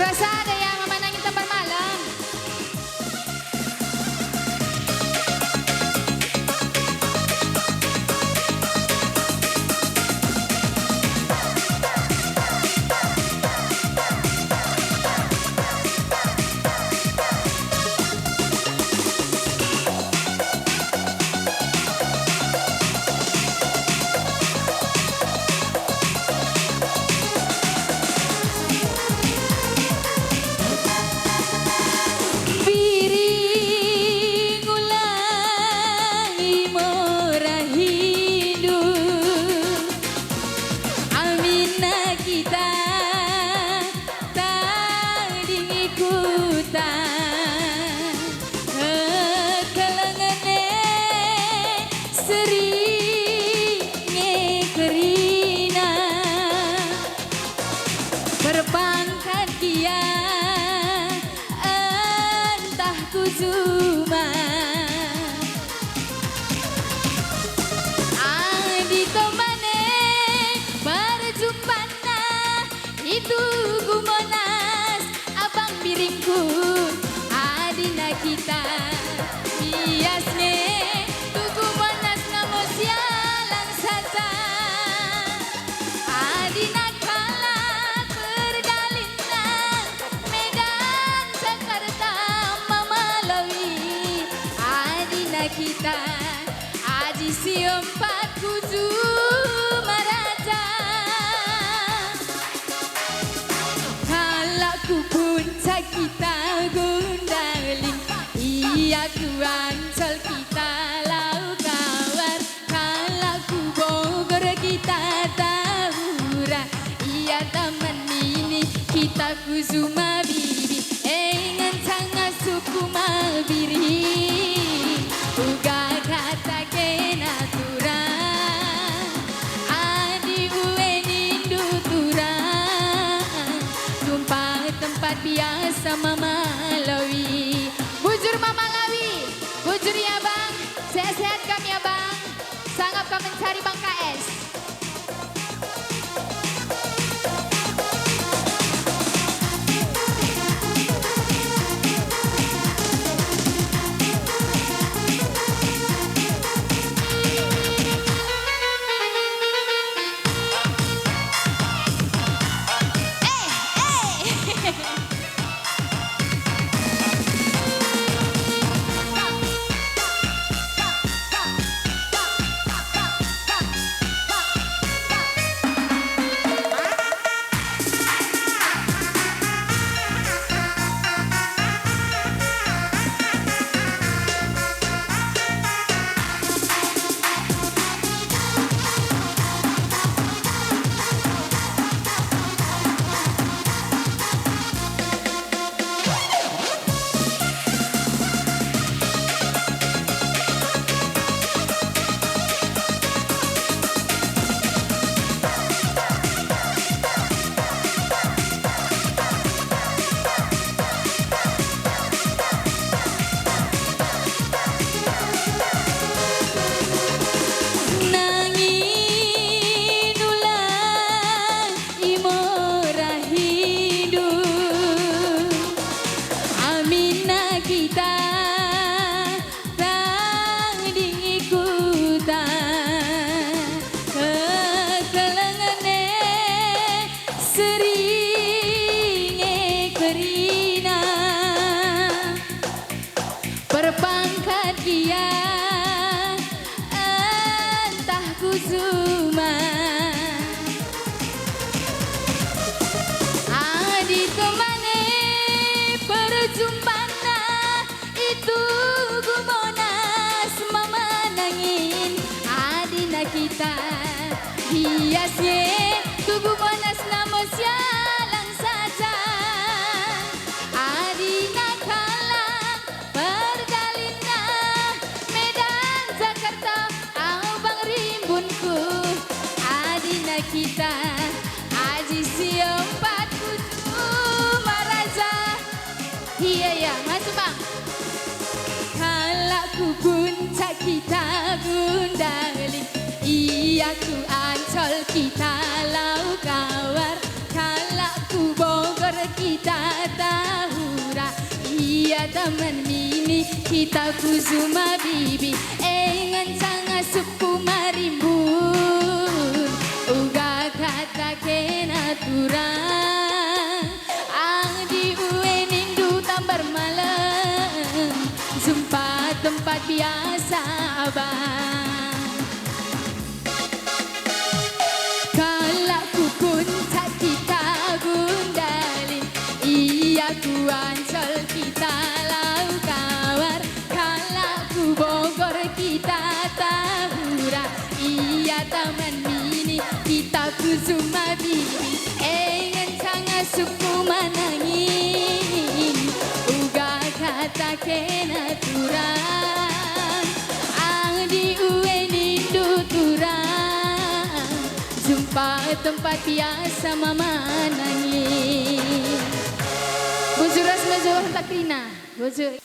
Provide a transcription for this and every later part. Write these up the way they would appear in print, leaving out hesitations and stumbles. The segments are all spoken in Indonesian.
Kurasa ada yang memenangi tempat malam. Berpangkat dia entah ku cuma adi tomane berjumpa itu ku monas abang biringku adina kita biasne tuku monas namo sialang saja adina kita aji siompat kuju maraja kalau ku puncak kita gundaling iya ku ancol kita lau kawar kalau ku Bogor kita tahura iya taman mini kita kuju mabibi engan sangat suku mabiri uga kata kena tura adi uenin dutura tumpah tempat biasa Mama Lawi bujur Mama Lawi bujur ya bang sehat-sehat kami ya bang sangat kami mencari Bang KS. Berpangkat dia entah ku cuma adi kemana perjumpana itu ku monas Mama nangin adina kita hiasnya tugu monas namo sialang saja adina kalang Perdalina Medan Jakarta Abang rimbunku adina kita aji siompat kudu maraja iya ya masuk bang kalau ku puncak kita gundaling iya ku ancol kita lau kawar kalau ku Bogor kita iya taman mini kita kusuma bibi engan sanga suku marimbun uga kata kena turang di uenindu tambar malam jumpa tempat biasa abang kalau kukun tak kita gundalin iya ku ancol kita lau kawar kalau ku Bogor kita tahura iya taman mini kita kusuma bibi engan sanga suku manangin uga kata kena turang di uenindu turang jumpa tempat biasa mama nangis bujur rasma jawab tak Rina bujur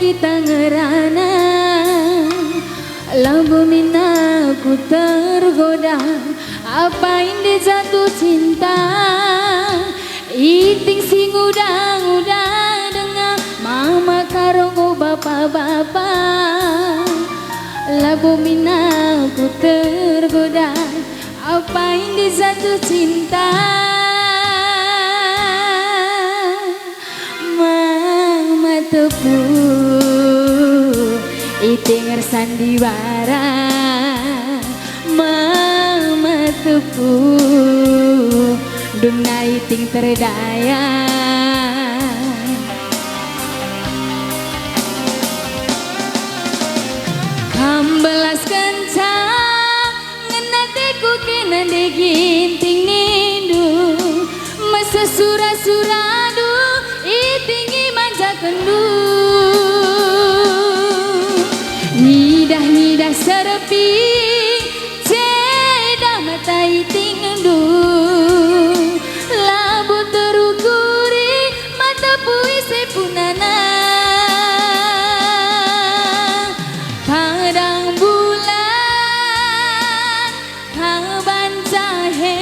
kita ngerana lambu mina ku tergoda apa ini jatuh cinta iting sing udang-udang dengan mama karongo bapak-bapak lambu mina ku tergoda apa ini jatuh cinta mama tepu iting sandiwara mama tepu duna iting terdaya kambelas kencang ngenateku kena deginting nindu masa suradu itingi manja kendu nidah serepi ceda mata iting ndu labu terukuri mata puisi punana padang bulan kaban jahe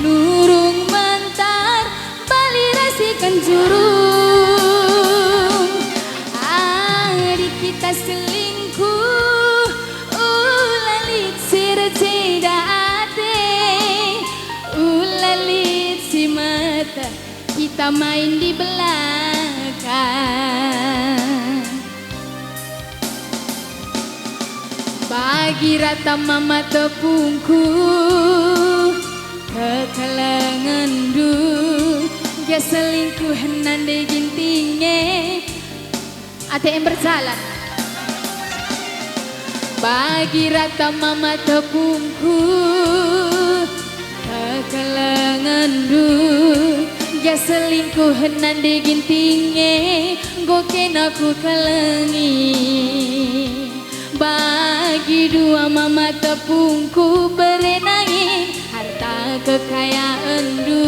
nurung mentar bali rasikan jurung kita selingkuh ulalit si receda ate ulalit si mata kita main di belakang bagi rata mama tepungku kekalangan du dia selingkuh nande gintingnya ATM berjalan bagi rata mama tepungku kekalangan du ya selingkuh nande gintingnya goken aku kelengi bagi dua mama tepungku berenangin harta kekayaan du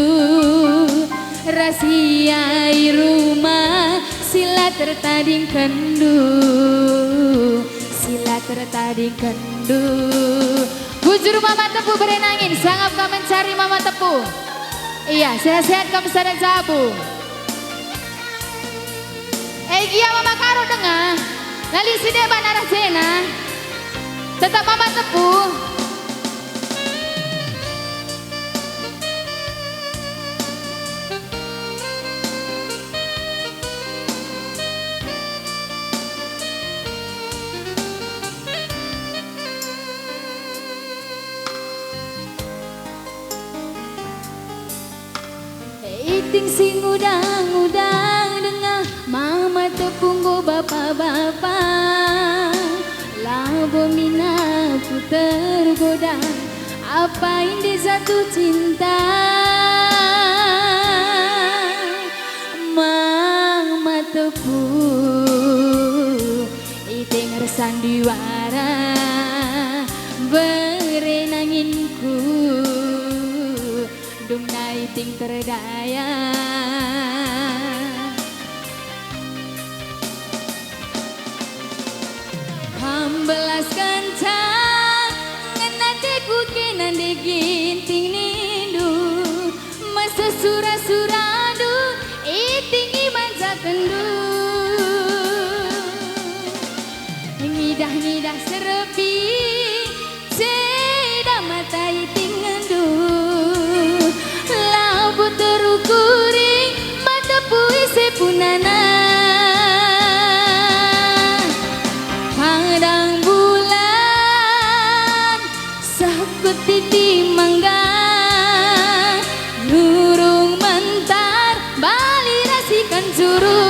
rahasia rumah sila tertading kendu sila tertading kendu bujur mama tepu berenangin sangat kau mencari mama tepu iya sehat-sehat kamu sadar sabu gia mama karo dengar lali si deba narasena tetap mama tepu iting sing udang-udang dengar mama tepung go bapak-bapak. Labo minaku tergoda apa ini satu cinta. Mama tepung iting sandiwara berenanginku dumna iting terdaya. Hambelas kencang ngenadeku kenande ginting nindu masa surah-suradu iting imanja kendu ngidah-ngidah serepi ceda mata iting ngendu labu terukuring mata puisi punana pandang bulan sakut titi mangga nurung mentar bali rasikan curung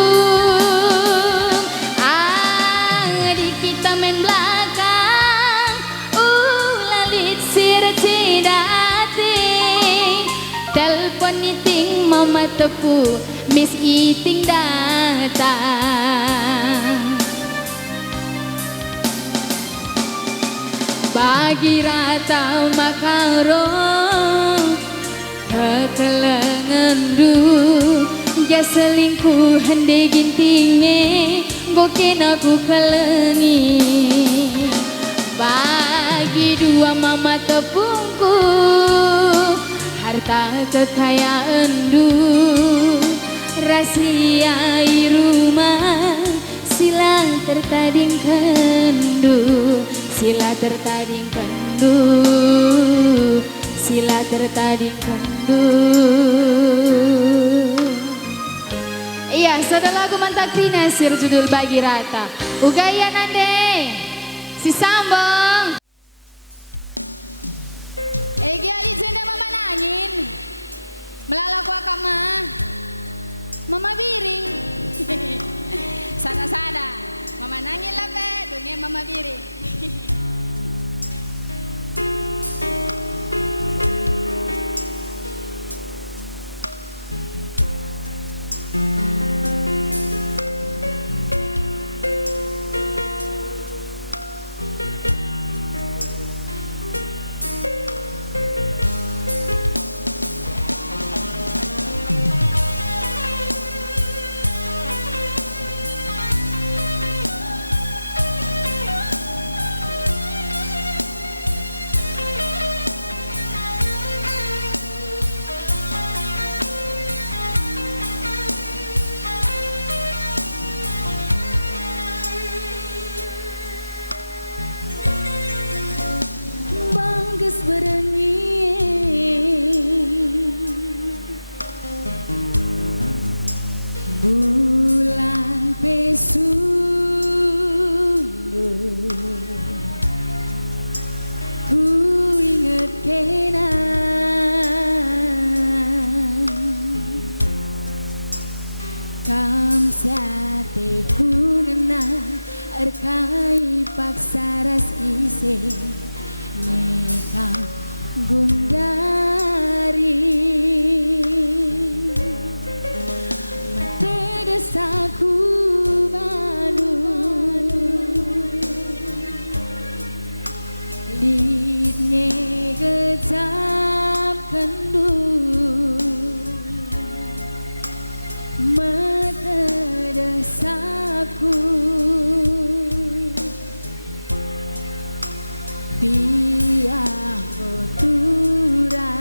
di kita main belakang lalit sir cedate telepon iting mama tepu miss iting datang. Bagi rata makarong kekelengan du gak selingkuh hende gintinge gokin aku kelengi. Bagi dua mama tepungku harta kekayaan du rahasiai rumah silang tertading kendu. Sila tertading kendu, sila tertading kendu. Iya, satu lagu mantak dinasir judul Bagi Rata. Ugaya nande, si sambong. Egi ali jenda mama nangin, melalaku akama, mama biring. Sana-sana, mama nangin lah be, dunia mama biring. Bulan pesundu ku inget kena kam sate ku ngena erkai paksa ras ise nyekam gundari mate desaku manu lidne gejap kendu mate desaku biar botura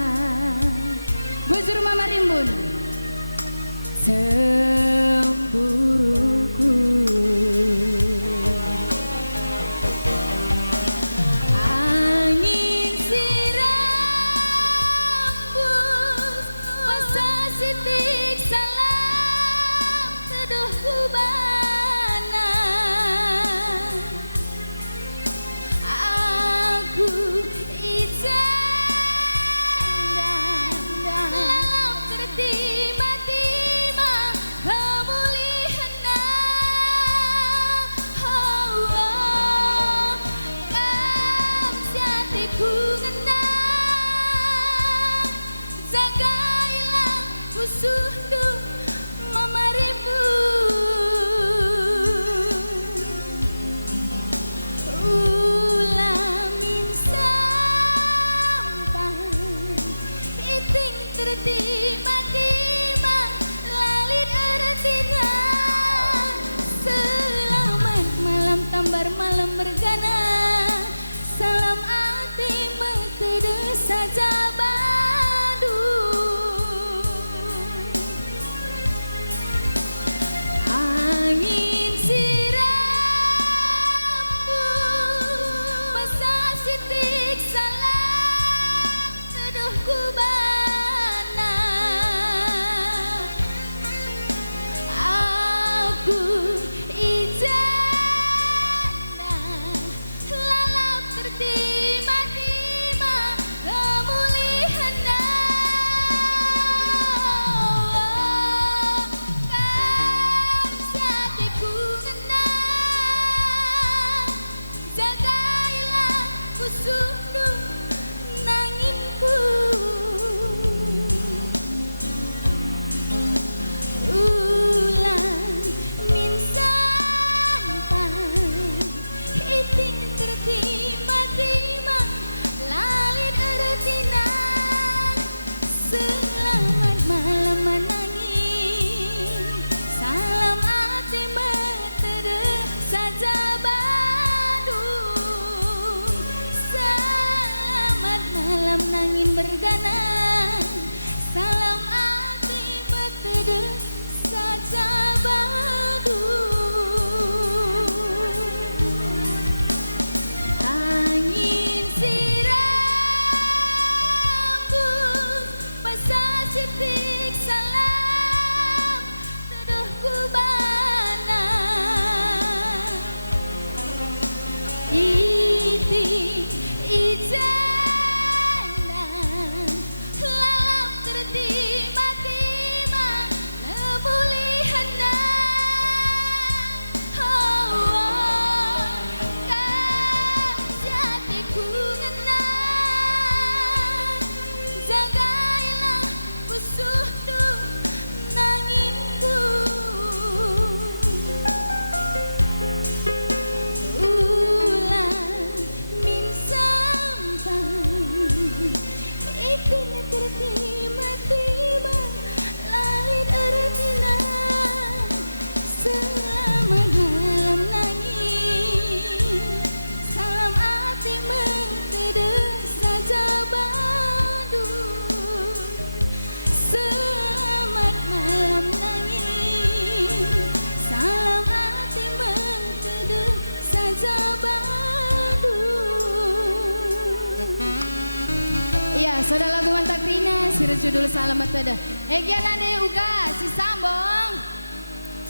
Saudara lagu mantak Rina, si judul Salamat Tada. Egian ade uga, si sambong.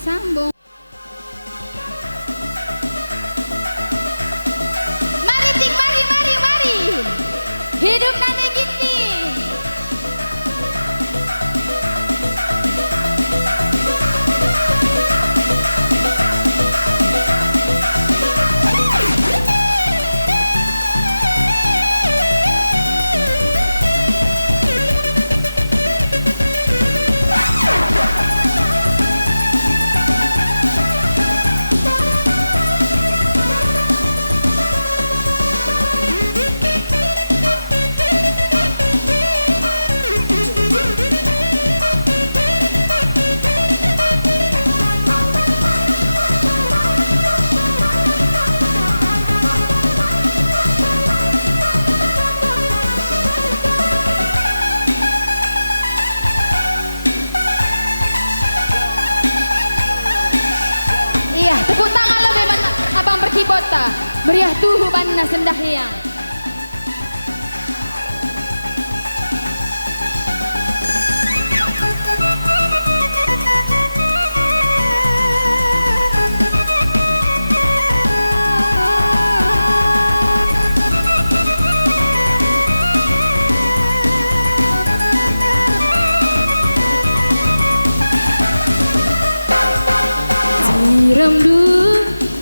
Sambong. Mari ting, mari. Hidup nane gini. Tepuk tangan lo memang abang berkibota meriah tuhu banna sendahyang.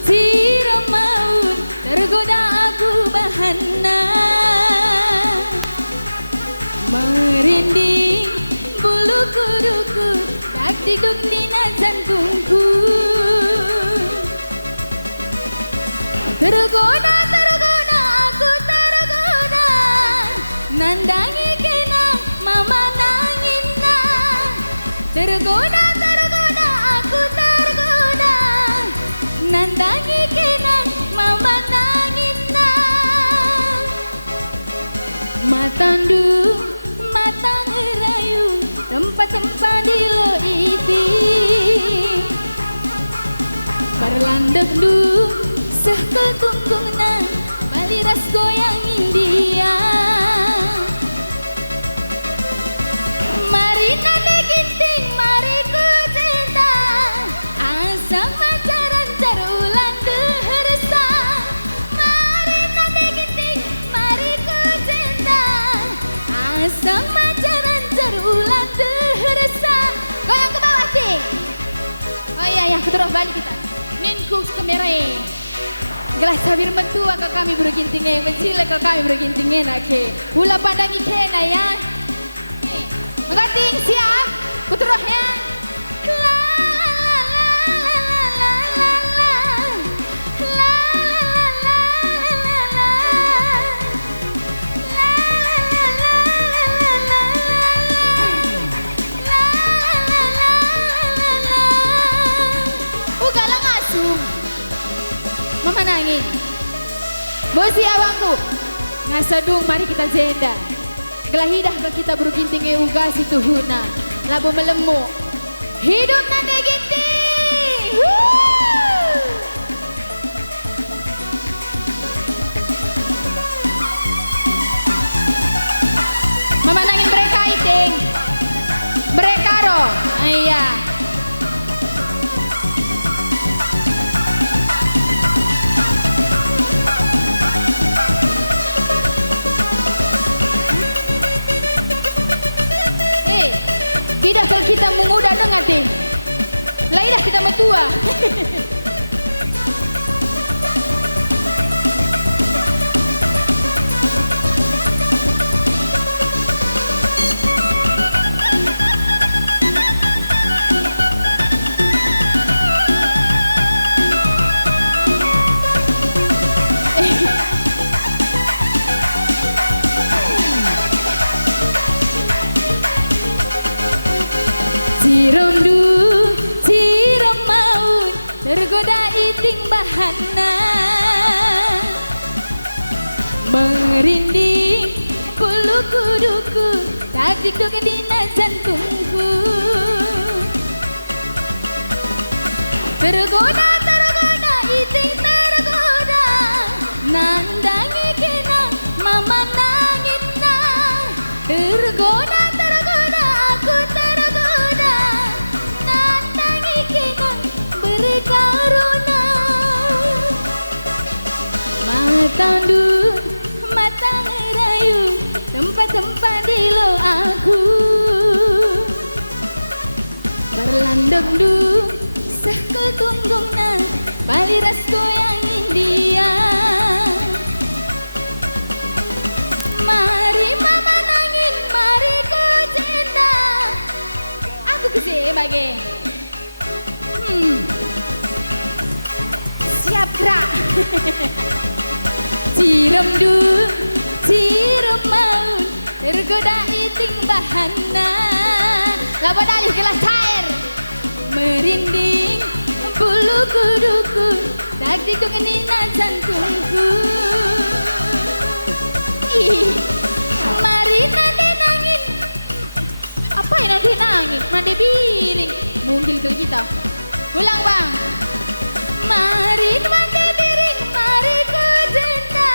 Siram maut tergoda aku bahana, merinding bulu kuduku dak diduk dina jantungku, tergoda aku tergoda nandangi kena mama nangina, tergoda aku tergoda nandangi kenang mama nangina, matandu matang rayu tempat-tempat di lo iti berlandek du sehkel tunggung nang baliras goyang India. Mari nade ginting mari ku cinta asam pacaran terulang dehersa. Mari nade ginting mari ku cinta asam pacaran terulang dehersa. Goyang ke bawah ting. Oh iya keterus balik kita. Ninku kemere. Gelas sabir mentua ke kami bergintingnya mencile ke kami bergintingnya nake. Hula pandangi kena ya. Mengating siap kuterohnya. Ugalang asuh mama nangin bosi abangku ngasadung mari kita zenda gelahidah ke kita berugintingnya uga situ huna labu melemu hidup nande ginting. Mama nangin mereka iting mereka roh iya. Bidah kalau kita mengudah dengar ting, laidah kita metua. Siram maut tergoda iting bahana, merinding bulu kuduku tak dikduk dina jantungku, tergoda iting tergoda nandangi kena mama nangina, Tandu mata ngerayu tempat-tempat di lo aku berlandang du sehkel tunggungna baliras goyang India. Mari mama nangin, mari ku cinta. Aku kesini bagi. Siap gerak. Cirem du, cirem maun, tergoda iting bahana. Laba dalih gelas cair, merinding bulu kuduku, tak ditunggu jantungku. Ih, mari nade nangin. Apa yang nade nangin? Nade biring, mungkin ke kita. Ulang bang. Mari nade biring, mari ku cinta.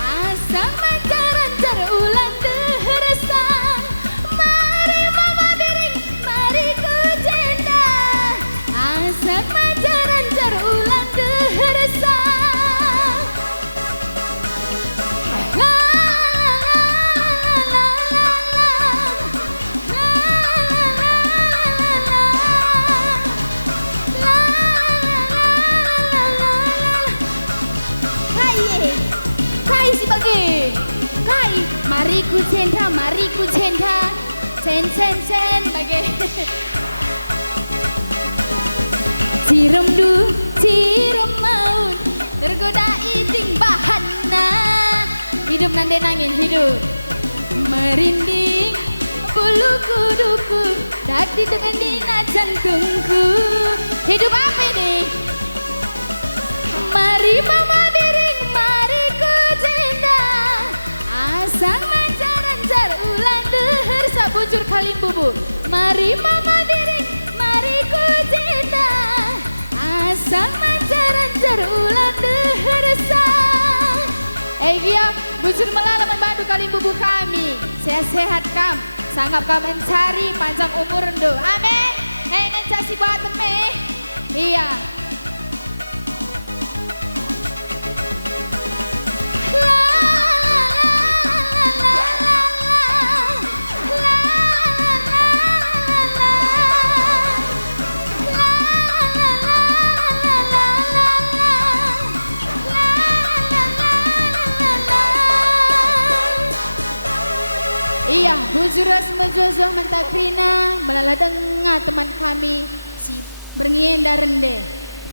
Asal mancaran terulang teresan. Mari mama biring, mari ku cinta. Asal mancaran terulang teresan. Mari ku cinta, sen sen sen bagai. Cirem du, cirem maut, tergoda iting bahana. Hidup nande nangin hidup, merinding bulu kuduku, tak ditunggu jantungku. Hidup apa ini? Mari mama biring, mari ku cinta. Asal mancaran ulan deher sabujur kalim bubu. Mari mama biring, mari ku cinta. Asal mancaran ulan deher sa. Gia bujur melala membantu kalim bubu kami. Sehat-sehat kam, sanggap kam mencari panjang umur ndo. Amin. Hengen casi buat me. Iya. Iya, hujuras mejojoh mentakrina melala dengar teman kami si berngienda rende.